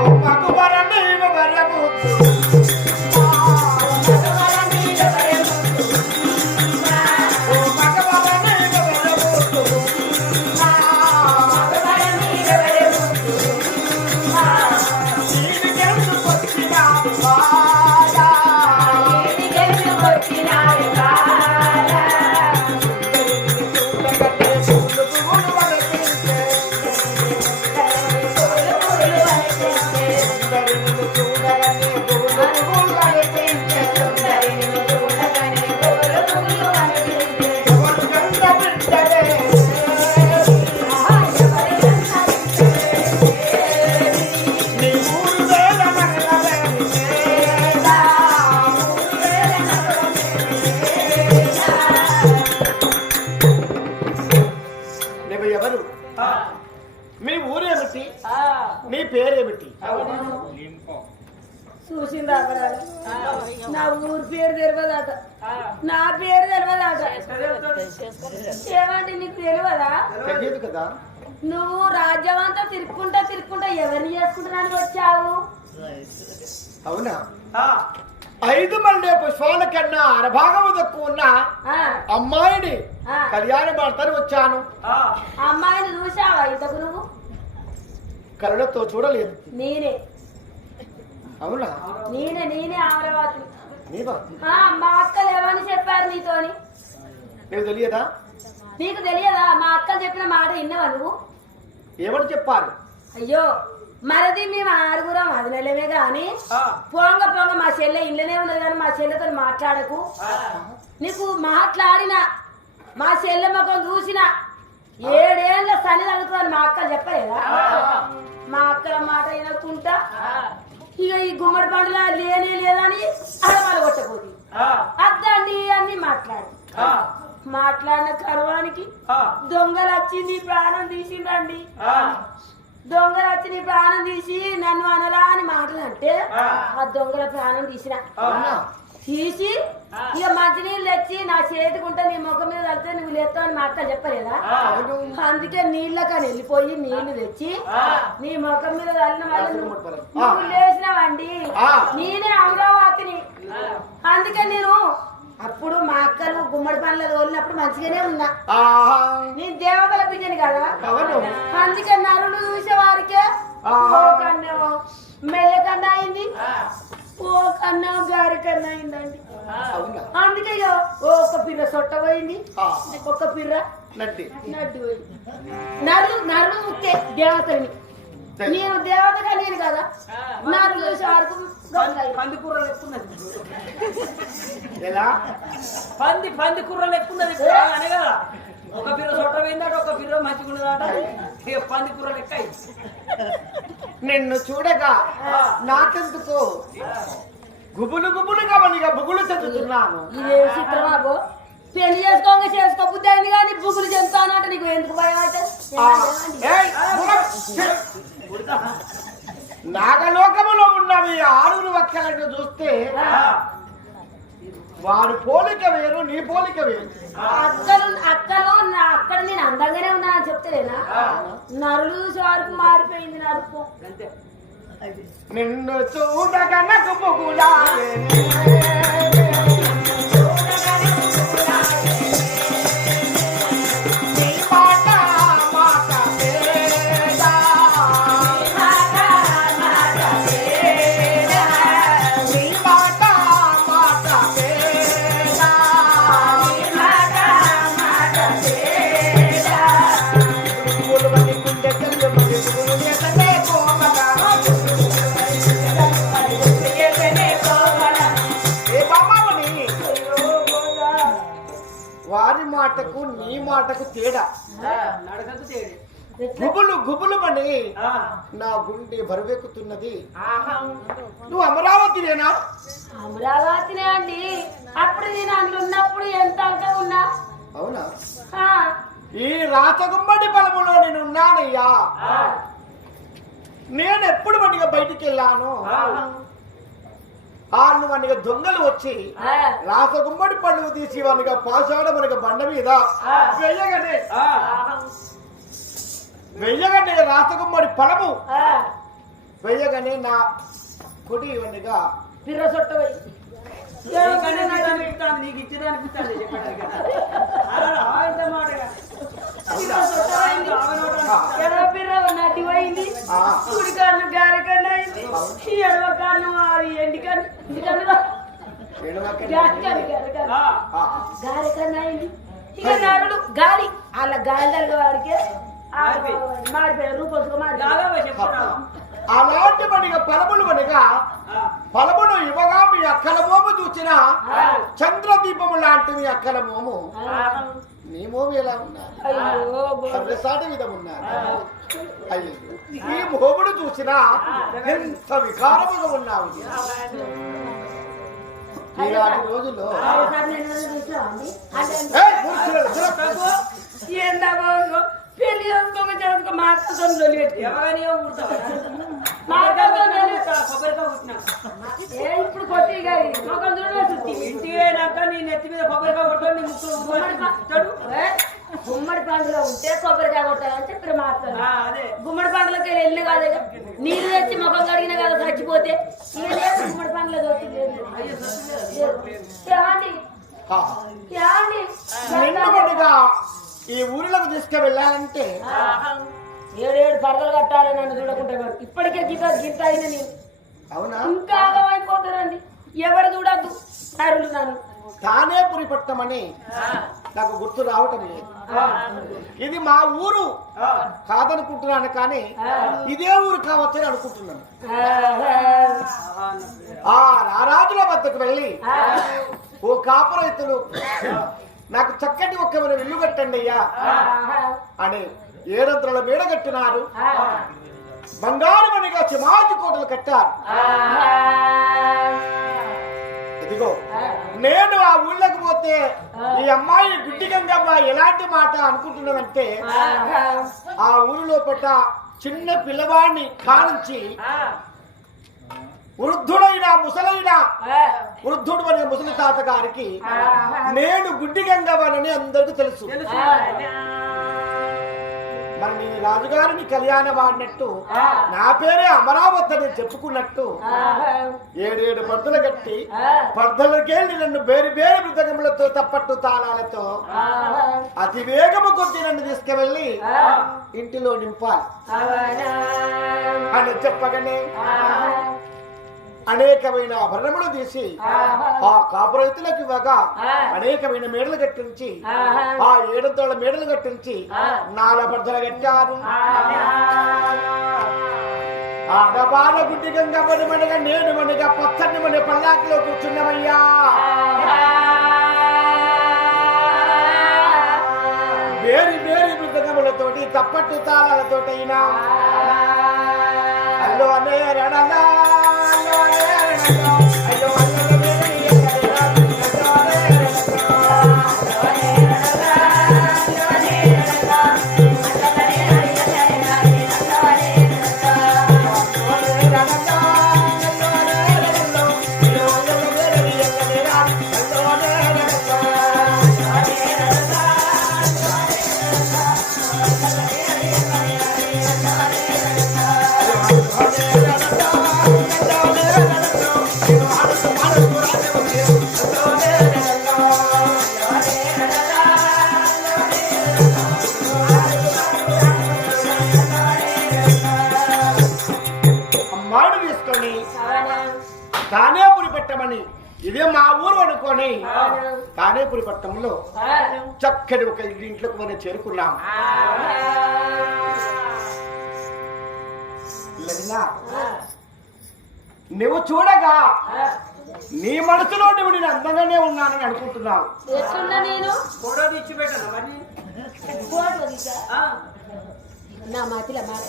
నువ్వు ఊరేమిటి నీ పేరేమిటి? చూసింది అపరాలు నా ఊరి పేరు తెలియదట నా పేరు తెలియదట నీకు తెలియదా తెలియదు కదా. నువ్వు రాజ్యం అంతా తిరుక్కుంటా తిరుక్కుంటా ఎవరిని చేసుకుంటున్నానికి వచ్చావు? అవునా? ఐదు మల్లె పుష్పాల కన్నా అరభాగము తక్కువ ఉన్న ఆ, అమ్మాయిని. కళ్యాణ భర్తను వచ్చాను. అమ్మాయిని చూసావా ఇంతకు నువ్వు? కళ్ళతో చూడలేదు. నేనే. అవునా? నేనే నేనే అమరావతి నీవా? మా అక్కలు ఏమని చెప్పారు నీతోని. నీకు తెలియదా? నీకు తెలియదా? మా అక్కలు చెప్పిన మాట విన్నావా నువ్వు? ఏమని చెప్పారు? అయ్యో మరది మేము ఆరుగురం అదినలేమే గాని పోంగ పోంగ మా చెల్లె ఇళ్ళనే ఉన్నది కానీ మా చెల్లెతో మాట్లాడకు. నీకు మాట్లాడిన మా చెల్లె ముఖం చూసిన ఏడేళ్ళ సని తగ్గుతుందని మా అక్క చెప్పలేదా? మా అక్కల మాట వినకుంటా ఇక ఈ గుమ్మడి పండుగ లేనే లేదని అడవాళ్ళు కొట్టకపోతే అద్దండి అన్ని మాట్లాడి. మాట్లాడిన కరువానికి దొంగలు వచ్చి నీ ప్రాణం తీసిందండి దొంగలు వచ్చి నీ ప్రాణం తీసి నన్ను అనరా అని మాటలంటే ఆ. దొంగల ప్రాణం తీసిన. తీసి ఇక మంచినీళ్ళు తెచ్చి నా చేతికుంటే నీ ముఖం మీద వెళ్తే నువ్వు లేస్తావు అని మా అక్క చెప్పలేదా? అందుకే నీళ్ళకని వెళ్ళిపోయి నీళ్ళు తెచ్చి నీ ముఖం మీద వెళ్ళిన వాళ్ళు నువ్వు లేచినావండి. ఆ. నేనే అమరావతిని. అందుకే నేను అప్పుడు మా అక్కలు గుమ్మడి పనుల తోలినప్పుడు మంచిగానే ఉన్నా. నేను దేవతల బిడ్డని కదా? అవును. అందుకే నరులు చూసే వారికే ఆ. ఓ కన్నేమో మెల్ల కన్నా అయింది. ఓ కన్నా గారి కన్నా అయిందండి అందుకే ఓ ఒక పిర్ర సొట్ట పోయింది. ఆ. ఒక పిర్ర నడ్డి. నడ్డు పోయింది. నరులు నరులు ముక్కే దేవతని. నేను దేవతగా నేను కదా. వరకు గొంగళి. పంది కూరలు ఎక్కున్నది ఎలా? పంది పంది కూరలు ఎక్కున్నది అనే కదా ఒక పిర్ర సొట్ట పోయిందట ఒక పిర్ర మంచిగున్నదట ఇక పంది కూరలు ఎక్కాయి నిన్ను చూడగా నాకెందుకు? గుబులు గుబులుగా మనగా బుగులు చెందుతున్నాను ఇదే చిత్రమాగో పెళ్ళి చేసుకోక చేసుకో బుద్ధి అయింది కానీ బుగులు చెందుతానంటే నీకు ఎందుకు భయం అయితే? నాగలోకములో ఉన్నవి ఆరుగురు వక్కలను చూస్తే వారి పోలిక వేరు నీ పోలిక వేరు. అక్కలు అక్కలు నా అక్కడ నేను అందంగానే ఉన్నా అని చెప్తలేనా నరులు చూసే వరకు మారిపోయింది నరుపు నిన్ను చూడగా నాకు వారి మాటకు నీ మాటకు తేడా? గుబులు గుబులు పని. నా గుండె బరువెక్కుతున్నది. నువ్వు అమరావతినేనా అమరావతినే అండి. అప్పుడు నేను అందులో ఉన్నప్పుడు ఎంత ఉన్నా? అవునా? ఆ, ఈ రాచగుమ్మడి బలములో నేను ఉన్నానయ్యా. నేను ఎప్పుడు వనిగా బయటికి వెళ్ళాను? వాళ్ళు దొంగలు వచ్చి రాసగుమ్మడి పళ్ళు తీసి వనిగా పాసాడ మనకి బండ మీద వెయ్యగానే. వెయ్యగానే రాసగుమ్మడి పడము వెయ్యగానే నా కుడి ఇవన్నీగా పిర్ర నాకు నీకు ఇచ్చేది కదా. పోయింది కుడి కాను గారె అయింది ఎడవ కాను ఎండి ఆ, అయింది ఇక నరుడు గాలి అలా గాలి తరగ వాడికి మాడిపోయారు రూపొచ్చుకో మారి బాగా చెప్తున్నాను అలాంటి మనగా పలములు మనగా ఆ, పలమును ఇవ్వగా మీ అక్కల మోము చూచిన చంద్రదీపము లాంటి మీ అక్కల మోము. నీ మోము ఎలా ఉన్నారు సర్వసాటి విధం ఉన్నారు అయ్యో ఈ మోమును చూసిన ఎంత వికారముగా ఉన్నావు. ఈనాటి రోజుల్లో పెళ్ళి చేసుకోక చేసుకో ఎవరిని ఇప్పుడు కొట్టి మొఖం చూడలే ఇంటికి పోయినాక నీ నెత్తి మీద కొబ్బరికాయ కొట్టాడు నీ ముక్కు గుమ్మడి పండులో ఉంటే కొబ్బరికాయ కొట్టాలని చెప్పి మాట్లాడు ఆ, అదే. గుమ్మడి పండ్లకి వెళ్ళి కాదే నీళ్ళు తెచ్చి ముఖం కడిగిన కదా చచ్చిపోతే. గుమ్మడి పండ్ల ఈ ఊరిలోకి తీసుకువెళ్ళాలంటే ఏడేడు పరదలు కట్టాలి నన్ను చూడకుంటే ఇప్పటికే గీత గీత అయిన నేను. అవునా? ఇంకా ఆగమైపోతారండి ఎవరు చూడద్దు. అరులు నన్ను. తానే పురిపట్టమని నాకు గుర్తు రావటం లేదు. ఇది మా ఊరు కాదనుకుంటున్నాను కానీ ఇదే ఊరు కావచ్చని అనుకుంటున్నాను. ఆ. రారాజుల వద్దకు వెళ్ళి ఓ కాపురైతులు నాకు చక్కటి ఒక్క ఇల్లు కట్టండి అయ్యా అని ఏడంతల మేడ కట్టినారు. బంగారు మణిగా చిమాజి కోటలు కట్టారు. ఇదిగో నేను ఆ ఊళ్ళకి పోతే ఈ అమ్మాయి గుడ్డి గంగమ్మ ఎలాంటి మాట అనుకుంటున్నదంటే ఆ. ఊరిలో పట్ట చిన్న పిల్లవాడిని కానించి వృద్ధుడైన ముసలైన వృద్ధుడు అనే ముసలి తాత గారికి నేను గుడ్డి గంగవ్వనని అందరికీ తెలుసు. మరి నీ రాజుగారిని కళ్యాణ వాడినట్టు నా పేరే అమరావతి అని చెప్పుకున్నట్టు ఏడేడు పర్దలు కట్టి పర్దలకెళ్ళి నన్ను వేరు వేరు మృతకములతో తప్పట్టు తాళాలతో అతి వేగము కొద్ది నన్ను తీసుకువెళ్ళి ఇంటిలో నింపాలి. అని చెప్పగానే అనేకమైన ఆభరణములు తీసి ఆ కాపురైతులకు ఇవ్వగా అనేకమైన మేడలు కట్టించి ఆ ఏడుతోళ్ళ మేడలు కట్టించి నాల పర్దలు కట్టారు. ఆడబాల గుడ్డి గంగమ్మని మనగా నేను మనగా పచ్చని మన పల్లాకిలో కూర్చున్నామయ్యా. వేరి వేరి మృతకములతోటి తప్పట్టు తాళాలతోటైనా. అల్లో అనే రణలా అనే రణలా కానేపురి పట్టమని. ఇదే మా ఊరు అనుకొని. కానేపురి పట్టంలో చక్కటి ఒక ఇంట్లోకి మనం చేరుకున్నాం. నువ్వు చూడగా నీ మనసులో నువ్వు నేను అందంగానే ఉన్నానని అనుకుంటున్నావు. నా మతిలో మాట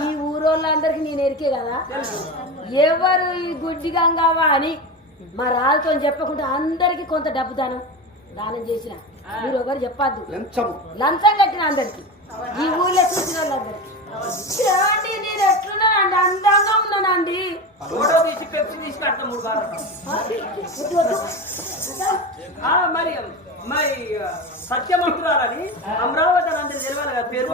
ఈ ఊరోళ్ళందరికి నేను ఎరికే కదా ఎవరు ఈ గుడ్డి గంగావా అని మా రాజుతో చెప్పకుండా అందరికి కొంత డబ్బు దానం దానం చేసిన మీరు ఒకరు చెప్పద్దు లంచం కట్టిన అందరికి ఈ ఊర్లో చూసిన వాళ్ళందరికి ఏమండి నేను ఎట్లున్నానండి అందంగా ఉన్నానండి మరి మరి సత్యమంతురాలని అమరావతి అని అందరికి తెలియాలి కదా పేరు